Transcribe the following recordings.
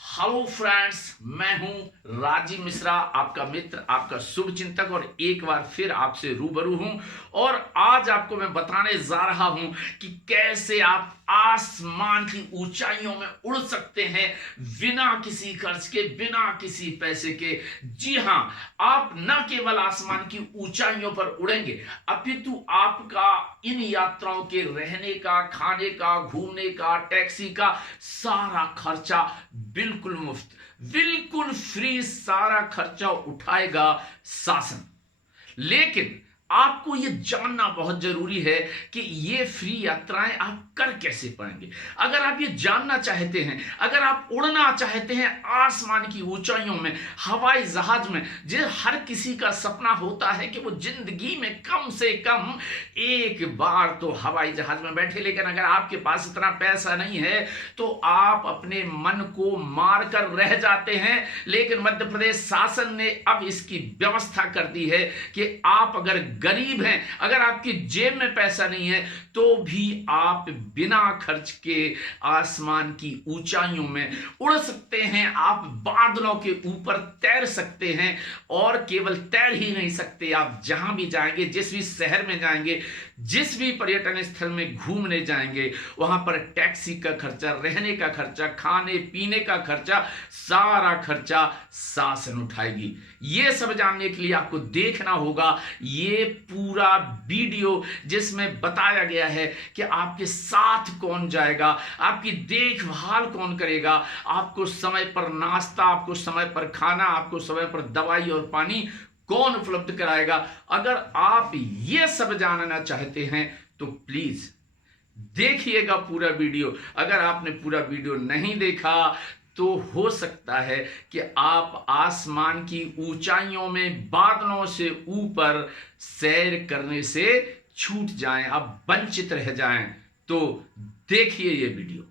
Hello friends, मैं हूं राजीव मिश्रा, आपका मित्र, आपका शुभ चिंतक, और एक बार फिर आपसे रूबरू हूं। और आज आपको मैं बताने जा रहा हूं कि कैसे आप आसमान की ऊंचाइयों में उड़ सकते हैं बिना किसी खर्च के, बिना किसी पैसे के। जी हां, आप न केवल आसमान की ऊंचाइयों पर उड़ेंगे, अपितु आपका इन यात्राओं के रहने का, खाने का, घूमने का, टैक्सी का सारा खर्चा बिल्कुल मुफ्त, बिल्कुल फ्री, सारा खर्चा उठाएगा शासन। लेकिन आपको यह जानना बहुत जरूरी है कि ये फ्री यात्राएं आप कर कैसे पाएंगे। अगर आप ये जानना चाहते हैं, अगर आप उड़ना चाहते हैं आसमान की ऊंचाइयों में, हवाई जहाज में, जो हर किसी का सपना होता है कि वो जिंदगी में कम से कम एक बार तो हवाई जहाज में बैठे, लेकिन अगर आपके पास इतना पैसा नहीं है तो आप अपने मन को मार कर रह जाते हैं। लेकिन मध्य प्रदेश शासन ने अब इसकी व्यवस्था कर दी है कि आप अगर गरीब हैं, अगर आपकी जेब में पैसा नहीं है, तो भी आप बिना खर्च के आसमान की ऊंचाइयों में उड़ सकते हैं। आप बादलों के ऊपर तैर सकते हैं, और केवल तैर ही नहीं सकते, आप जहां भी जाएंगे, जिस भी शहर में जाएंगे, जिस भी पर्यटन स्थल में घूमने जाएंगे, वहां पर टैक्सी का खर्चा, रहने का खर्चा, खाने पीने का खर्चा, सारा खर्चा शासन उठाएगी। यह सब जानने के लिए आपको देखना होगा ये पूरा वीडियो, जिसमें बताया गया है कि आपके साथ कौन जाएगा, आपकी देखभाल कौन करेगा, आपको समय पर नाश्ता, आपको समय पर खाना, आपको समय पर दवाई और पानी कौन उपलब्ध कराएगा। अगर आप ये सब जानना चाहते हैं तो प्लीज देखिएगा पूरा वीडियो। अगर आपने पूरा वीडियो नहीं देखा तो हो सकता है कि आप आसमान की ऊंचाइयों में बादलों से ऊपर सैर करने से छूट जाएं, आप वंचित रह जाएं। तो देखिए ये वीडियो।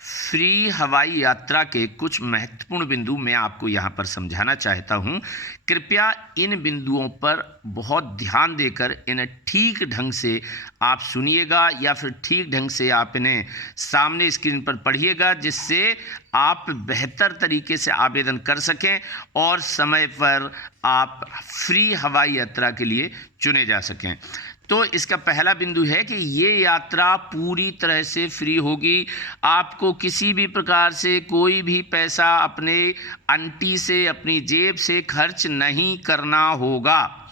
फ्री हवाई यात्रा के कुछ महत्वपूर्ण बिंदु मैं आपको यहाँ पर समझाना चाहता हूँ। कृपया इन बिंदुओं पर बहुत ध्यान देकर इन्हें ठीक ढंग से आप सुनिएगा, या फिर ठीक ढंग से आप इन्हें सामने स्क्रीन पर पढ़िएगा, जिससे आप बेहतर तरीके से आवेदन कर सकें और समय पर आप फ्री हवाई यात्रा के लिए चुने जा सकें। तो इसका पहला बिंदु है कि ये यात्रा पूरी तरह से फ्री होगी। आपको किसी भी प्रकार से कोई भी पैसा अपने अंटी से, अपनी जेब से खर्च नहीं करना होगा।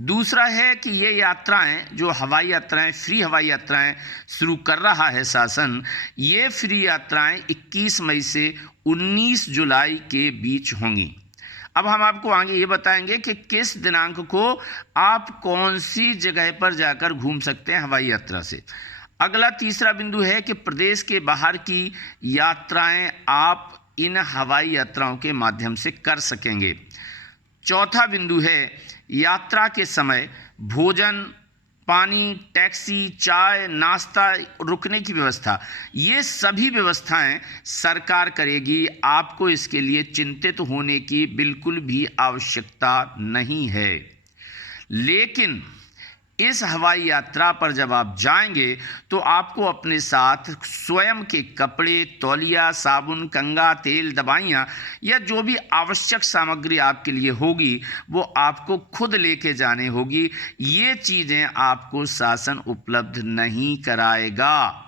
दूसरा है कि ये यात्राएं, जो हवाई यात्राएं, फ्री हवाई यात्राएं शुरू कर रहा है शासन, ये फ्री यात्राएं 21 मई से 19 जुलाई के बीच होंगी। अब हम आपको आगे ये बताएंगे कि किस दिनांक को आप कौन सी जगह पर जाकर घूम सकते हैं हवाई यात्रा से। अगला तीसरा बिंदु है कि प्रदेश के बाहर की यात्राएं आप इन हवाई यात्राओं के माध्यम से कर सकेंगे। चौथा बिंदु है यात्रा के समय भोजन, पानी, टैक्सी, चाय, नाश्ता, रुकने की व्यवस्था, ये सभी व्यवस्थाएं सरकार करेगी। आपको इसके लिए चिंतित होने की बिल्कुल भी आवश्यकता नहीं है। लेकिन इस हवाई यात्रा पर जब आप जाएंगे तो आपको अपने साथ स्वयं के कपड़े, तौलिया, साबुन, कंघा, तेल, दवाइयाँ या जो भी आवश्यक सामग्री आपके लिए होगी वो आपको खुद लेके जाने होगी। ये चीज़ें आपको शासन उपलब्ध नहीं कराएगा।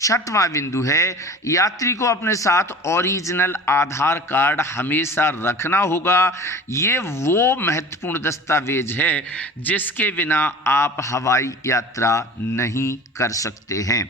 छठवां बिंदु है यात्री को अपने साथ ओरिजिनल आधार कार्ड हमेशा रखना होगा। ये वो महत्वपूर्ण दस्तावेज है जिसके बिना आप हवाई यात्रा नहीं कर सकते हैं।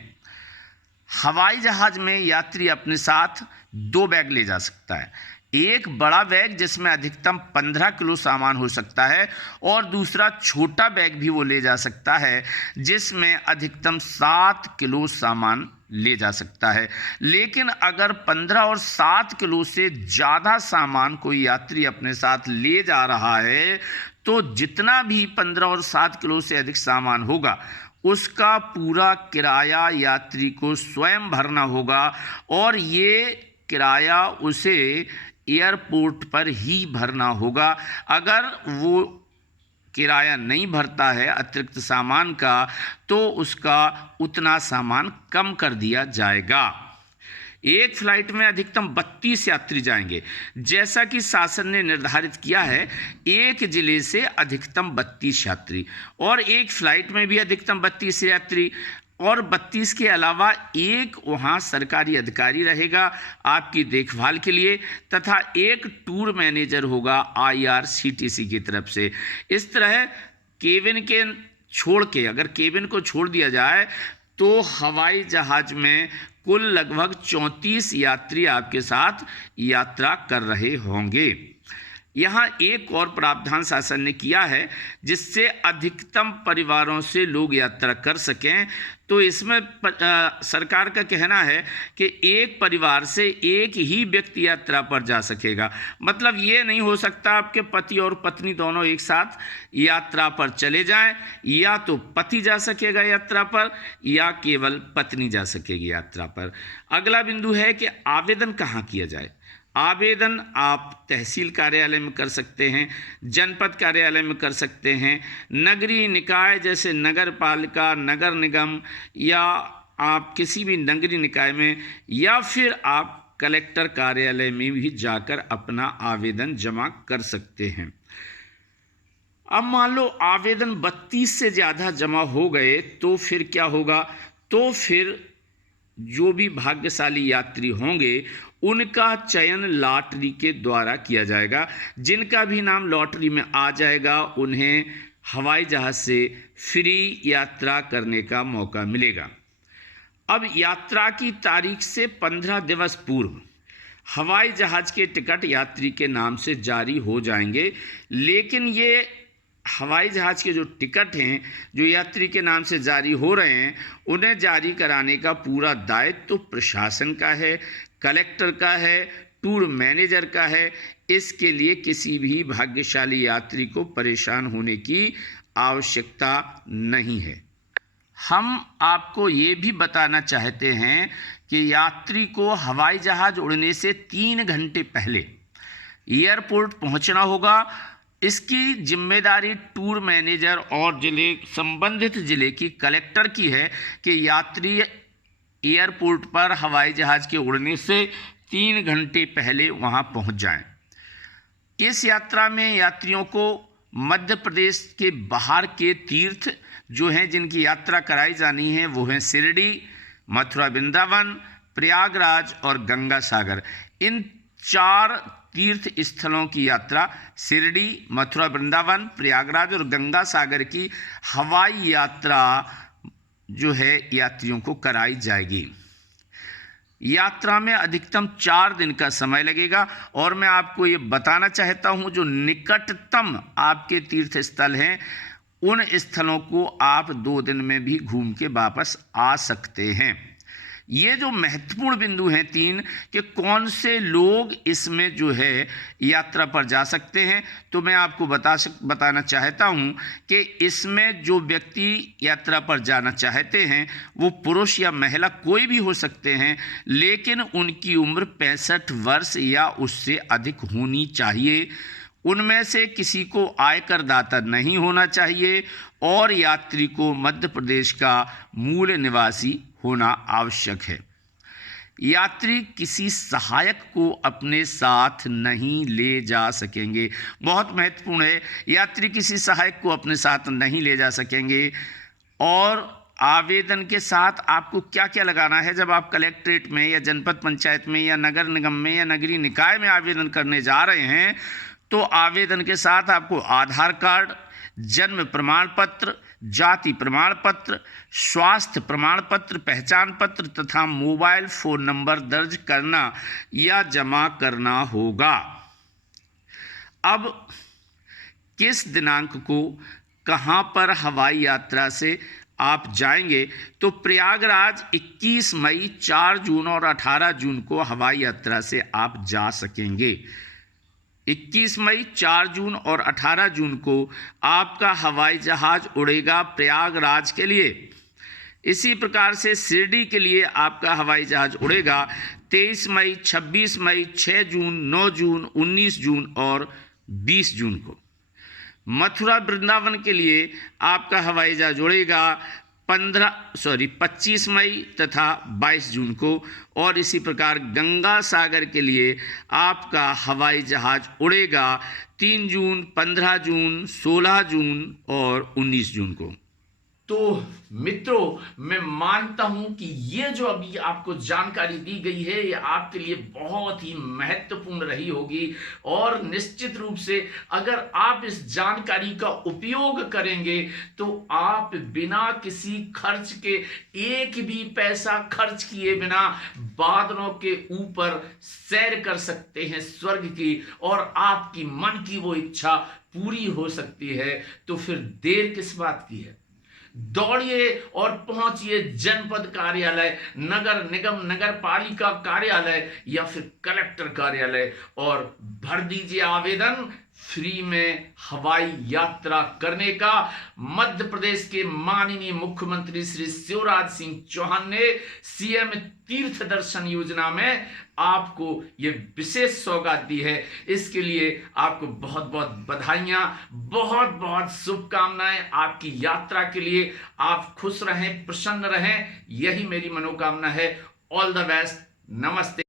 हवाई जहाज में यात्री अपने साथ 2 बैग ले जा सकता है। एक बड़ा बैग जिसमें अधिकतम 15 किलो सामान हो सकता है, और दूसरा छोटा बैग भी वो ले जा सकता है जिसमें अधिकतम 7 किलो सामान ले जा सकता है। लेकिन अगर 15 और 7 किलो से ज़्यादा सामान कोई यात्री अपने साथ ले जा रहा है तो जितना भी 15 और 7 किलो से अधिक सामान होगा उसका पूरा किराया यात्री को स्वयं भरना होगा, और ये किराया उसे एयरपोर्ट पर ही भरना होगा। अगर वो किराया नहीं भरता है अतिरिक्त सामान का, तो उसका उतना सामान कम कर दिया जाएगा। एक फ्लाइट में अधिकतम 32 यात्री जाएंगे। जैसा कि शासन ने निर्धारित किया है, एक जिले से अधिकतम 32 यात्री और एक फ्लाइट में भी अधिकतम 32 यात्री, और 32 के अलावा एक वहाँ सरकारी अधिकारी रहेगा आपकी देखभाल के लिए, तथा एक टूर मैनेजर होगा IRCTC की तरफ से। इस तरह केबिन के छोड़ के, अगर केबिन को छोड़ दिया जाए तो हवाई जहाज में कुल लगभग 34 यात्री आपके साथ यात्रा कर रहे होंगे। यहाँ एक और प्रावधान शासन ने किया है जिससे अधिकतम परिवारों से लोग यात्रा कर सकें। तो इसमें सरकार का कहना है कि एक परिवार से एक ही व्यक्ति यात्रा पर जा sकेगा। मतलब ये नहीं हो सकता आपके पति और पत्नी दोनों एक साथ यात्रा पर चले जाएं, या तो पति जा सकेगा यात्रा पर या केवल पत्नी जा सकेगी यात्रा पर। अगला बिंदु है कि आवेदन कहाँ किया जाए। आवेदन आप तहसील कार्यालय में कर सकते हैं, जनपद कार्यालय में कर सकते हैं, नगरीय निकाय जैसे नगर पालिका, नगर निगम, या आप किसी भी नगरीय निकाय में, या फिर आप कलेक्टर कार्यालय में भी जाकर अपना आवेदन जमा कर सकते हैं। अब मान लो आवेदन 32 से ज़्यादा जमा हो गए तो फिर क्या होगा? तो फिर जो भी भाग्यशाली यात्री होंगे उनका चयन लॉटरी के द्वारा किया जाएगा। जिनका भी नाम लॉटरी में आ जाएगा उन्हें हवाई जहाज़ से फ्री यात्रा करने का मौका मिलेगा। अब यात्रा की तारीख से 15 दिवस पूर्व हवाई जहाज़ के टिकट यात्री के नाम से जारी हो जाएंगे, लेकिन ये हवाई जहाज़ के जो टिकट हैं जो यात्री के नाम से जारी हो रहे हैं, उन्हें जारी कराने का पूरा दायित्व तो प्रशासन का है, कलेक्टर का है, टूर मैनेजर का है। इसके लिए किसी भी भाग्यशाली यात्री को परेशान होने की आवश्यकता नहीं है। हम आपको ये भी बताना चाहते हैं कि यात्री को हवाई जहाज़ उड़ने से 3 घंटे पहले एयरपोर्ट पहुंचना होगा। इसकी जिम्मेदारी टूर मैनेजर और संबंधित जिले की कलेक्टर की है कि यात्री एयरपोर्ट पर हवाई जहाज़ के उड़ने से 3 घंटे पहले वहां पहुंच जाएं। इस यात्रा में यात्रियों को मध्य प्रदेश के बाहर के तीर्थ जो हैं जिनकी यात्रा कराई जानी है वो हैं शिरडी, मथुरा वृंदावन, प्रयागराज और गंगा सागर। इन 4 तीर्थ स्थलों की यात्रा शिरडी, मथुरा वृंदावन, प्रयागराज और गंगा सागर की हवाई यात्रा जो है यात्रियों को कराई जाएगी। यात्रा में अधिकतम 4 दिन का समय लगेगा। और मैं आपको ये बताना चाहता हूँ जो निकटतम आपके तीर्थ स्थल हैं उन स्थलों को आप 2 दिन में भी घूम के वापस आ सकते हैं। ये जो महत्वपूर्ण बिंदु हैं 3 कि कौन से लोग इसमें जो है यात्रा पर जा सकते हैं, तो मैं आपको बताना चाहता हूं कि इसमें जो व्यक्ति यात्रा पर जाना चाहते हैं वो पुरुष या महिला कोई भी हो सकते हैं, लेकिन उनकी उम्र 65 वर्ष या उससे अधिक होनी चाहिए। उनमें से किसी को आयकर दाता नहीं होना चाहिए और यात्री को मध्य प्रदेश का मूल निवासी होना आवश्यक है। यात्री किसी सहायक को अपने साथ नहीं ले जा सकेंगे। बहुत महत्वपूर्ण है, यात्री किसी सहायक को अपने साथ नहीं ले जा सकेंगे। और आवेदन के साथ आपको क्या क्या लगाना है जब आप कलेक्ट्रेट में या जनपद पंचायत में या नगर निगम में या नगरीय निकाय में आवेदन करने जा रहे हैं, तो आवेदन के साथ आपको आधार कार्ड, जन्म प्रमाण पत्र, जाति प्रमाण पत्र, स्वास्थ्य प्रमाण पत्र, पहचान पत्र तथा मोबाइल फ़ोन नंबर दर्ज करना या जमा करना होगा। अब किस दिनांक को कहां पर हवाई यात्रा से आप जाएंगे, तो प्रयागराज 21 मई, 4 जून और 18 जून को हवाई यात्रा से आप जा सकेंगे। 21 मई, 4 जून और 18 जून को आपका हवाई जहाज़ उड़ेगा प्रयागराज के लिए। इसी प्रकार से शिरडी के लिए आपका हवाई जहाज़ उड़ेगा 23 मई, 26 मई, 6 जून, 9 जून, 19 जून और 20 जून को। मथुरा वृंदावन के लिए आपका हवाई जहाज़ उड़ेगा 25 मई तथा 22 जून को। और इसी प्रकार गंगा सागर के लिए आपका हवाई जहाज उड़ेगा 3 जून, 15 जून, 16 जून और 19 जून को। तो मित्रों, मैं मानता हूं कि ये जो अभी आपको जानकारी दी गई है ये आपके लिए बहुत ही महत्वपूर्ण रही होगी। और निश्चित रूप से अगर आप इस जानकारी का उपयोग करेंगे तो आप बिना किसी खर्च के, एक भी पैसा खर्च किए बिना बादलों के ऊपर सैर कर सकते हैं स्वर्ग की, और आपकी मन की वो इच्छा पूरी हो सकती है। तो फिर देर किस बात की है? दौड़िए और पहुंचिए जनपद कार्यालय, नगर निगम, नगर पालिका कार्यालय या फिर कलेक्टर कार्यालय और भर दीजिए आवेदन। फ्री में हवाई यात्रा करने का मध्य प्रदेश के माननीय मुख्यमंत्री श्री शिवराज सिंह चौहान ने सीएम तीर्थ दर्शन योजना में आपको ये विशेष सौगात दी है। इसके लिए आपको बहुत बहुत बधाइयां, बहुत बहुत शुभकामनाएं आपकी यात्रा के लिए। आप खुश रहें, प्रसन्न रहें, यही मेरी मनोकामना है। All the best. नमस्ते।